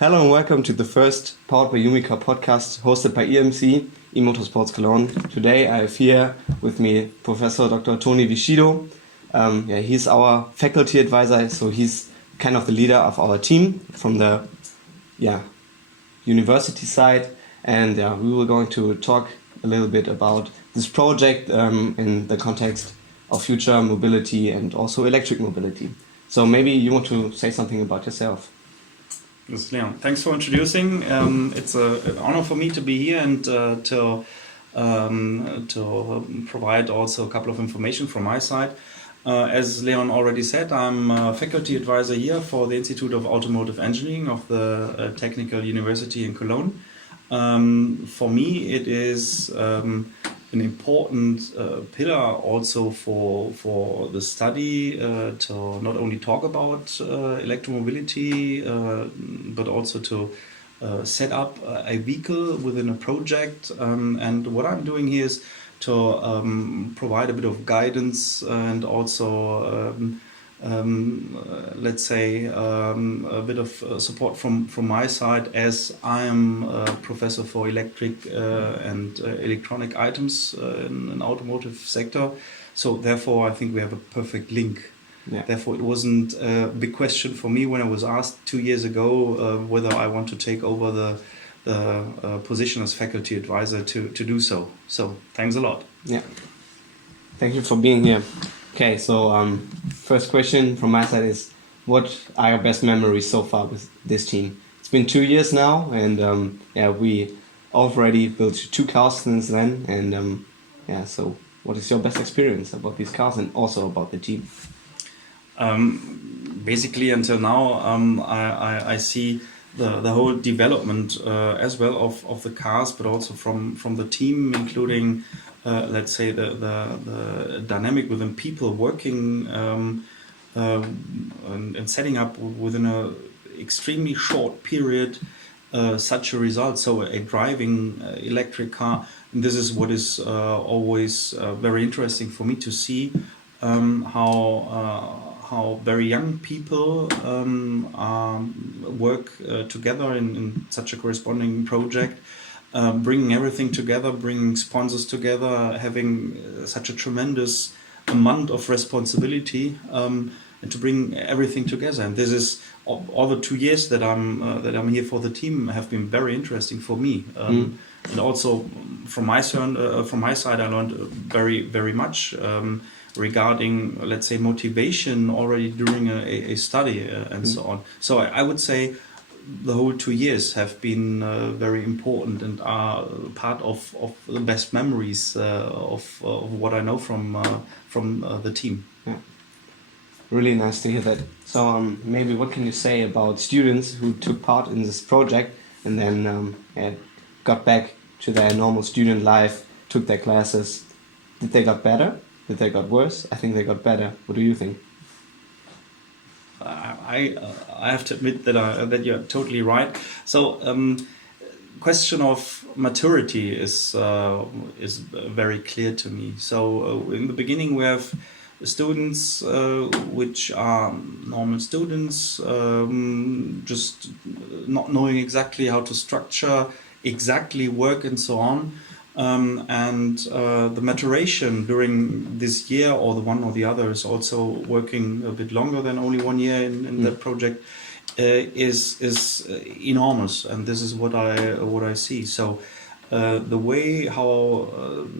Hello and welcome to the first Powered by Umicore podcast hosted by EMC, eMotorsports Cologne. Today I have here with me Professor Dr. Toni Viscido. He's our faculty advisor, so he's kind of the leader of our team from the university side. And we were going to talk a little bit about this project in the context of future mobility and also electric mobility. So maybe you want to say something about yourself. This is Leon. Thanks for introducing. It's an honor for me to be here and to provide also a couple of information from my side. As Leon already said, I'm a faculty advisor here for the Institute of Automotive Engineering of the Technical University in Cologne. For me, it is an important pillar also for the study to not only talk about electromobility, but also to set up a vehicle within a project. And what I'm doing here is to provide a bit of guidance and also let's say a bit of support from my side, as I am a professor for electric and electronic items in an automotive sector. So therefore I think we have a perfect link. Yeah. Therefore it wasn't a big question for me when I was asked 2 years ago whether I want to take over the position as faculty advisor to do so. So thanks a lot. Yeah, thank you for being here. Okay, so first question from my side is, what are your best memories so far with this team? It's been 2 years now, and we already built 2 cars since then. And so what is your best experience about these cars and also about the team? Basically, until now, I see the whole development as well of the cars, but also from the team, including let's say the dynamic within people working and setting up within a extremely short period such a result. So a driving electric car, and this is what is always very interesting for me to see how very young people work together in such a corresponding project. Bringing everything together, bringing sponsors together, having such a tremendous amount of responsibility, and to bring everything together. And this is all the 2 years that I'm here for the team have been very interesting for me. And also from my side, I learned very, very much regarding, let's say, motivation already during a study and so on. So I would say the whole 2 years have been very important and are part of the best memories of what I know from the team. Yeah. Really nice to hear that. So maybe what can you say about students who took part in this project and then got back to their normal student life, took their classes? Did they got better? Did they got worse? I think they got better. What do you think? I have to admit that you're totally right. So question of maturity is very clear to me. So in the beginning we have students which are normal students, just not knowing exactly how to structure exactly work and so on. And the maturation during this year, or the one or the other, is also working a bit longer than only 1 year in that project, is enormous, and this is what I see. So the way how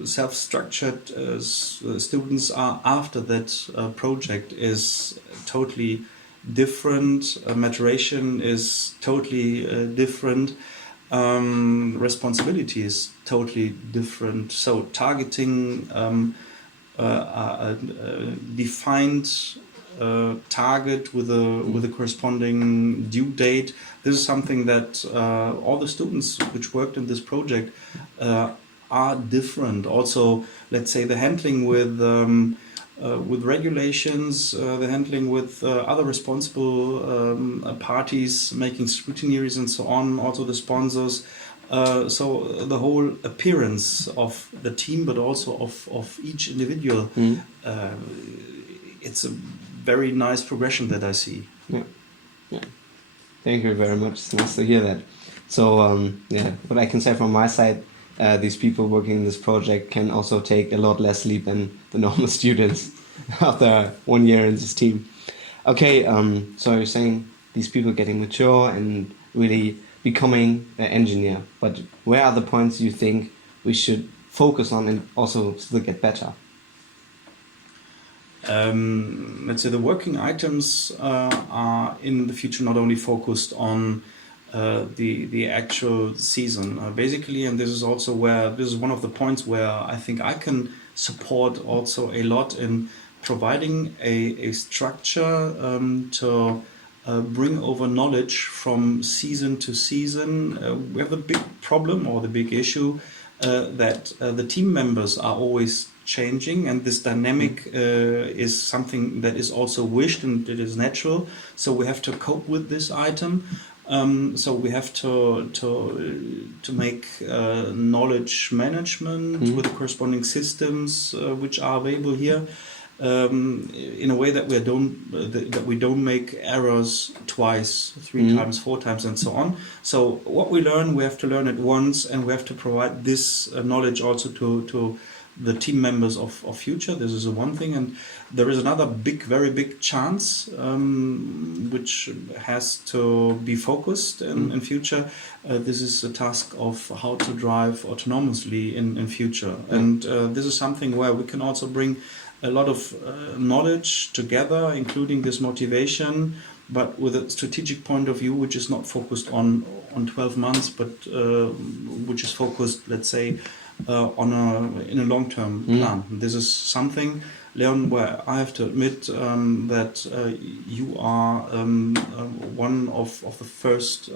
self-structured students are after that project is totally different. Maturation is totally different. Responsibility is totally different. So targeting a defined target with a corresponding due date. This is something that all the students which worked in this project are different. Also, let's say the handling with regulations, the handling with other responsible parties, making scrutineers and so on, also the sponsors. So the whole appearance of the team, but also of each individual, it's a very nice progression that I see. Yeah. Thank you very much. It's nice to hear that. So, yeah, what I can say from my side, these people working in this project can also take a lot less sleep than the normal students after 1 year in this team. Okay, so you're saying these people getting mature and really becoming an engineer, but where are the points you think we should focus on and also still get better? Let's say the working items are in the future not only focused on the actual season, basically, and this is also where this is one of the points where I think I can support also a lot in providing a structure to bring over knowledge from season to season. We have the big problem or the big issue that the team members are always changing, and this dynamic is something that is also wished and it is natural. So we have to cope with this item. So we have to make knowledge management with the corresponding systems which are available here. In a way that we don't make errors twice, 3 times, 4 times, and so on. So what we learn, we have to learn it once, and we have to provide this knowledge also to the team members of future. This is one thing, and there is another very big chance which has to be focused in future. This is a task of how to drive autonomously in future, and this is something where we can also bring a lot of knowledge together, including this motivation, but with a strategic point of view, which is not focused on 12 months, but which is focused, let's say, in a long-term plan. This is something, Leon, where I have to admit that you are one of the first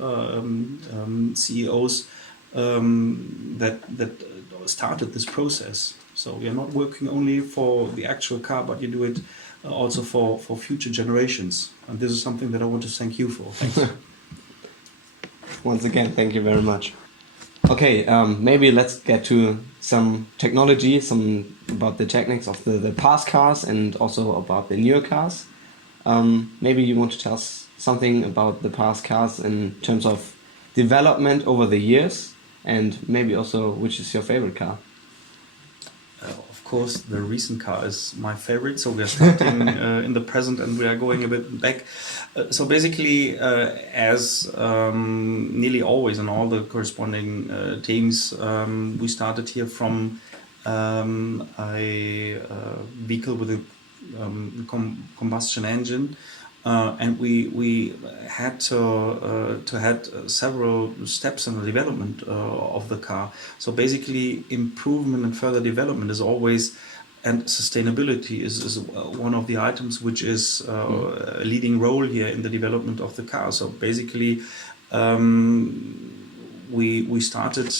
CEOs that started this process. So we are not working only for the actual car, but you do it also for future generations. And this is something that I want to thank you for. Thanks. Once again, thank you very much. Okay, maybe let's get to some technology, some about the techniques of the past cars and also about the newer cars. Maybe you want to tell us something about the past cars in terms of development over the years, and maybe also which is your favorite car? Of course, the recent car is my favorite. So we are starting in the present and we are going a bit back. So basically, as nearly always in all the corresponding teams, we started here from a vehicle with a combustion engine. And we had to had several steps in the development of the car. So basically, improvement and further development is always, and sustainability is one of the items which is a leading role here in the development of the car. So basically, we started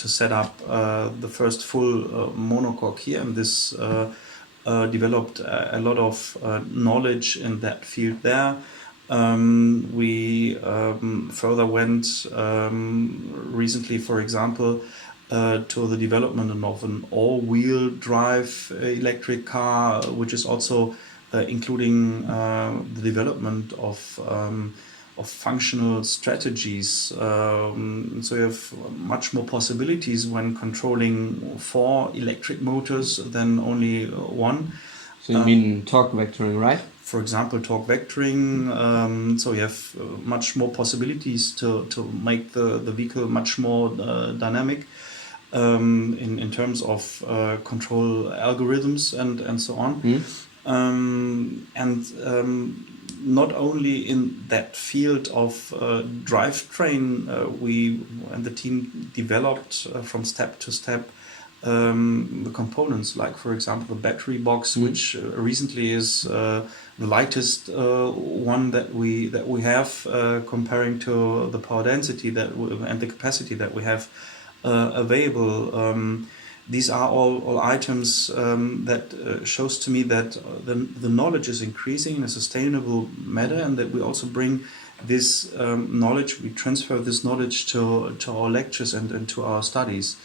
to set up the first full monocoque here, and this developed a lot of knowledge in that field there. We further went recently, for example, to the development of an all-wheel drive electric car, which is also including the development of functional strategies. So you have much more possibilities when controlling 4 electric motors than only one. So you mean torque vectoring, right? For example, torque vectoring. So you have much more possibilities to make the vehicle much more dynamic in terms of control algorithms and so on. Not only in that field of drivetrain, we and the team developed from step to step the components, like for example the battery box, which recently is the lightest one that we have comparing to the power density and the capacity that we have available. These are all items that shows to me that the knowledge is increasing in a sustainable manner, and that we also bring this knowledge, we transfer this knowledge to our lectures and to our studies.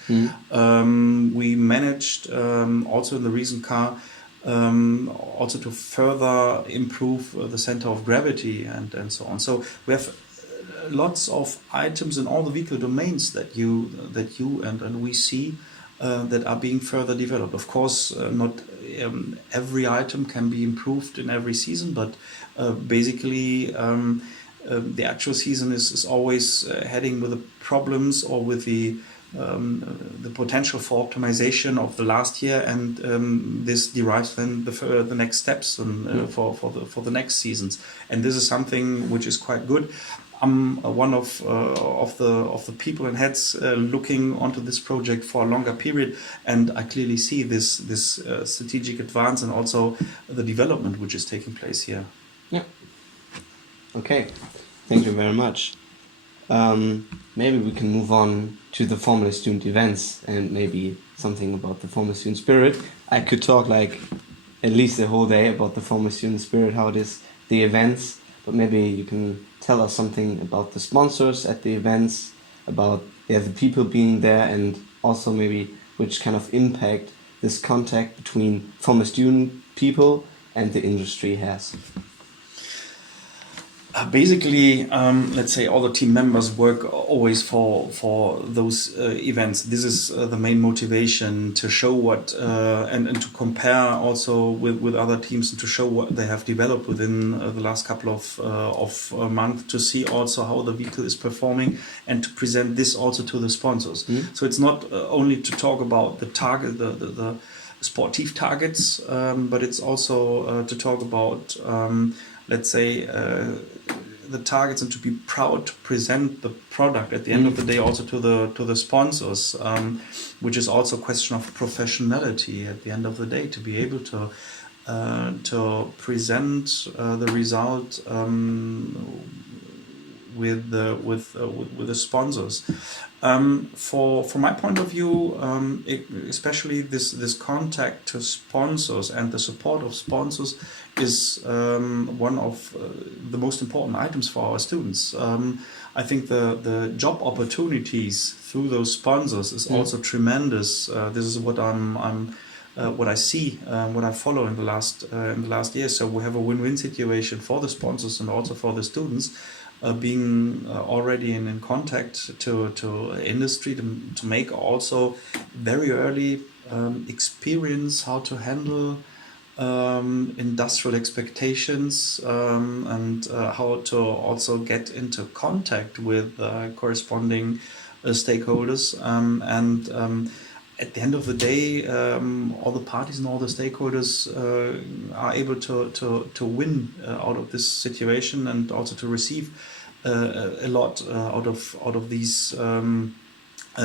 We managed also in the recent car also to further improve the center of gravity and so on. So we have lots of items in all the vehicle domains that you and we see that are being further developed. Of course, not every item can be improved in every season, but basically the actual season is always heading with the problems or with the potential for optimization of the last year, and this derives then the next steps and for the next seasons. And this is something which is quite good. I'm one of the people and heads looking onto this project for a longer period, and I clearly see this strategic advance and also the development which is taking place here. Yeah. Okay. Thank you very much. Maybe we can move on to the Formula Student events and maybe something about the Formula Student Spirit. I could talk like at least a whole day about the Formula Student Spirit, how it is, the events, but maybe you can tell us something about the sponsors at the events, about the people being there, and also maybe which kind of impact this contact between Formula Student people and the industry has. Basically, let's say all the team members work always for those events. This is the main motivation to show what and to compare also with other teams and to show what they have developed within the last couple of months, to see also how the vehicle is performing and to present this also to the sponsors. So it's not only to talk about the target, the sportive targets, but it's also to talk about let's say the targets, and to be proud to present the product at the end of the day also to the sponsors, which is also a question of professionality at the end of the day, to be able to present the result with the sponsors. For my point of view, especially this contact to sponsors and the support of sponsors is one of the most important items for our students. I think the job opportunities through those sponsors is also tremendous. This is what what I see, what I follow in the last year. So we have a win-win situation for the sponsors and also for the students. Being already in contact to industry to make also very early experience how to handle industrial expectations and how to also get into contact with corresponding stakeholders and at the end of the day, all the parties and all the stakeholders are able to win out of this situation and also to receive a lot out of these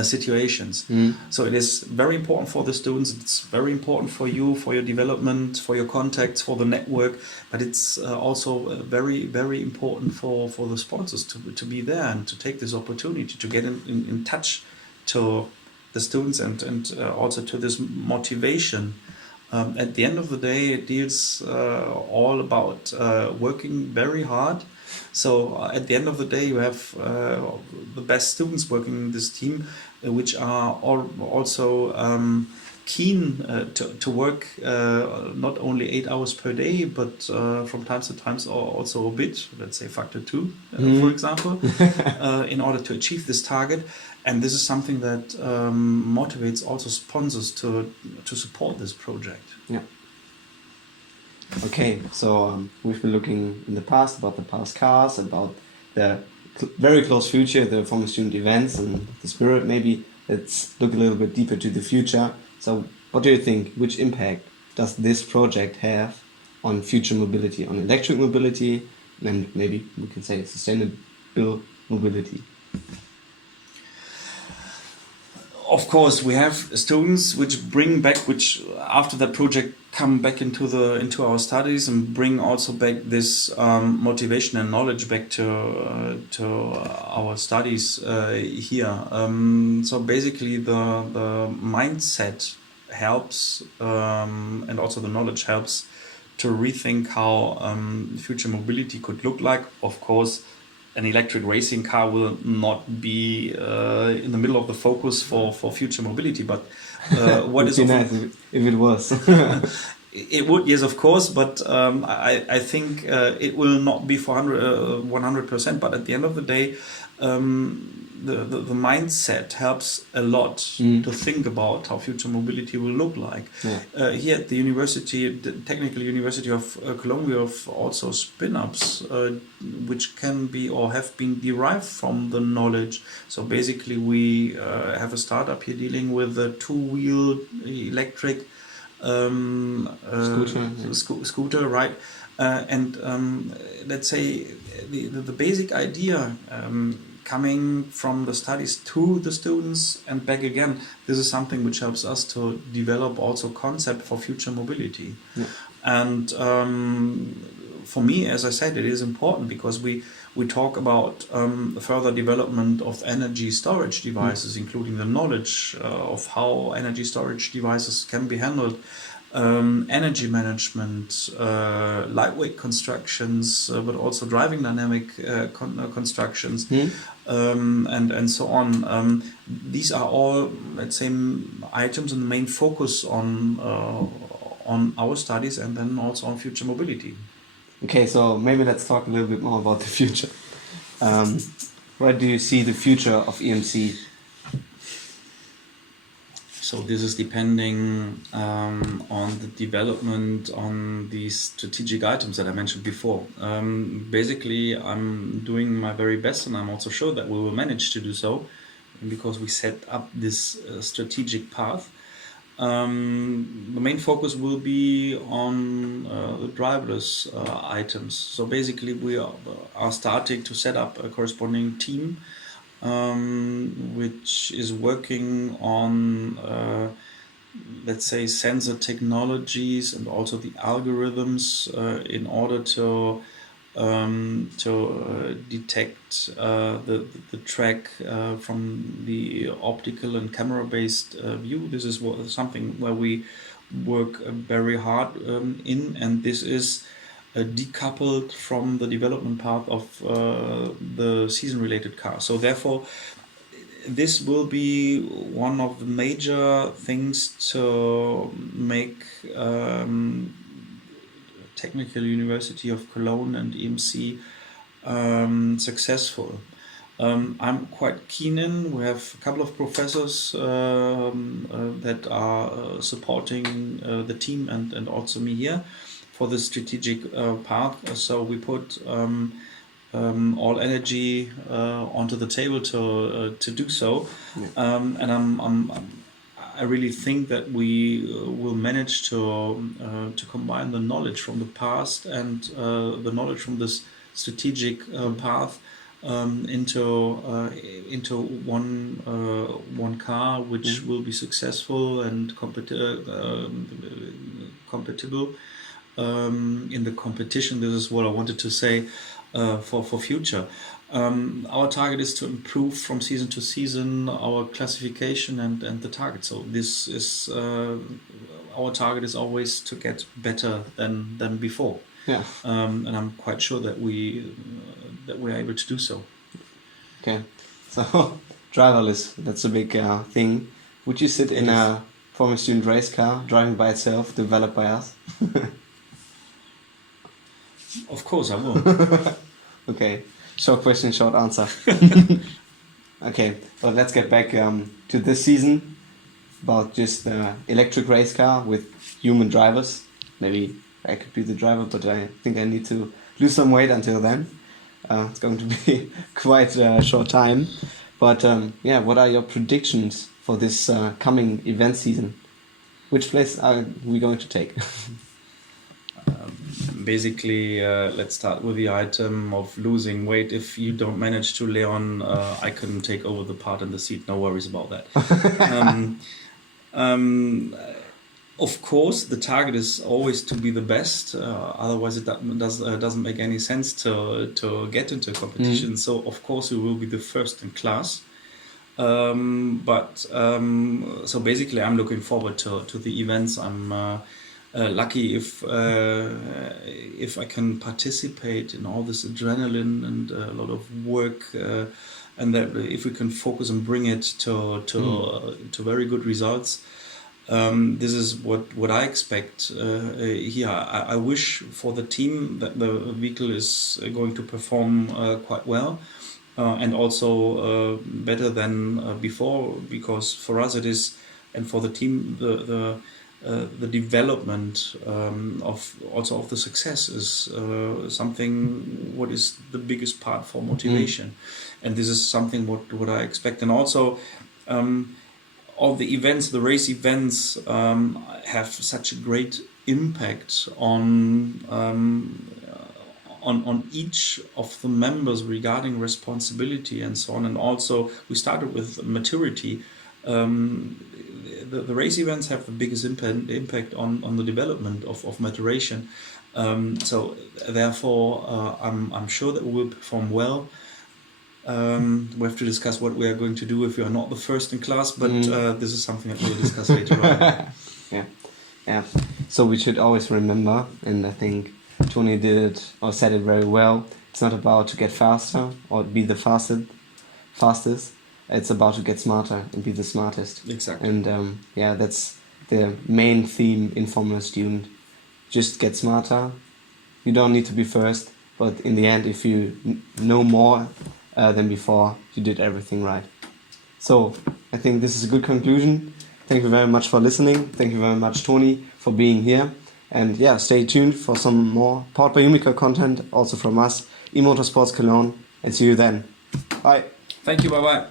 situations. So it is very important for the students. It's very important for you, for your development, for your contacts, for the network. But it's also very, very important for the sponsors to be there and to take this opportunity to get in touch to the students and also to this motivation. At the end of the day, it deals all about working very hard. So at the end of the day, you have the best students working in this team, which are also keen to work not only 8 hours per day, but from time to time also a bit, let's say factor 2, for example, in order to achieve this target. And this is something that motivates also sponsors to support this project. Yeah. Okay, so we've been looking in the past about the past cars, about the very close future, the Formula Student events and the spirit. Maybe let's look a little bit deeper to the future. So what do you think? Which impact does this project have on future mobility, on electric mobility, and maybe we can say sustainable mobility? Of course, we have students which after that project come back into our studies and bring also back this motivation and knowledge back to our studies here. So basically, the mindset helps, and also the knowledge helps to rethink how future mobility could look like. Of course, an electric racing car will not be in the middle of the focus for future mobility, but what is nice if it was. It would, yes, of course, but I think it will not be for 100%. But at the end of the day, the mindset helps a lot to think about how future mobility will look like. Yeah. Here at the university, the Technical University of Cologne, we have also spin-ups which can be or have been derived from the knowledge. So basically, we have a startup here dealing with a two-wheel electric scooter, right? Let's say the basic idea coming from the studies to the students and back again, this is something which helps us to develop also concept for future mobility. Yeah. And for me, as I said, it is important because we talk about further development of energy storage devices, including the knowledge of how energy storage devices can be handled, energy management, lightweight constructions, but also driving dynamic constructions, and so on. These are all, let's say, items and the main focus on our studies and then also on future mobility. Okay, so maybe let's talk a little bit more about the future. Where do you see the future of EMC? So this is depending on the development on these strategic items that I mentioned before. Basically, I'm doing my very best, and I'm also sure that we will manage to do so, because we set up this strategic path. The main focus will be on the driverless items. So basically, we are starting to set up a corresponding team which is working on, let's say, sensor technologies and also the algorithms in order to detect the track from the optical and camera-based view. This is something where we work very hard in, and this is decoupled from the development path of the season-related car. So therefore, this will be one of the major things to make Technical University of Cologne and EMC successful. I'm quite keen in. We have a couple of professors that are supporting the team and also me here for the strategic path. So we put all energy onto the table to do so, and I really think that we will manage to combine the knowledge from the past and the knowledge from this strategic path into one car, which will be successful and compatible in the competition. This is what I wanted to say for future. Our target is to improve from season to season our classification and the target. So this is our target is always to get better than before. Yeah. And I'm quite sure that we're able to do so. Okay. So driverless, that's a big thing. Would you sit in a former student race car driving by itself, developed by us? Of course I will. Okay. Short question, short answer. Okay, well, let's get back to this season about just electric race car with human drivers. Maybe I could be the driver, but I think I need to lose some weight until then. It's going to be quite a short time. But yeah, what are your predictions for this coming event season? Which place are we going to take? Basically, let's start with the item of losing weight. If you don't manage to, Leon, I can take over the part in the seat. No worries about that. Of course, the target is always to be the best. Otherwise, it doesn't make any sense to get into a competition. So, of course, we will be the first in class. So basically, I'm looking forward to the events. I'm lucky if I can participate in all this adrenaline and a lot of work, and that if we can focus and bring it to very good results. This is what I expect here. I wish for the team that the vehicle is going to perform quite well, and also better than before, because for us it is, and for the team, the development of the success is something what is the biggest part for motivation, and this is something what I expect. And also all the events, the race events, have such a great impact on each of the members regarding responsibility and so on. And also we started with maturity. The race events have the biggest impact on the development of maturation. So therefore, I'm sure that we will perform well. We have to discuss what we are going to do if we are not the first in class, but this is something that we'll discuss later on. Yeah. So we should always remember, and I think Toni did it or said it very well. It's not about to get faster or be the fastest. It's about to get smarter and be the smartest. Exactly. And that's the main theme in Formula Student. Just get smarter. You don't need to be first, but in the end, if you know more than before, you did everything right. So I think this is a good conclusion. Thank you very much for listening. Thank you very much, Toni, for being here. And stay tuned for some more Powered by Umicore content, also from us, eMotorsports Cologne, and see you then. Bye. Thank you. Bye-bye.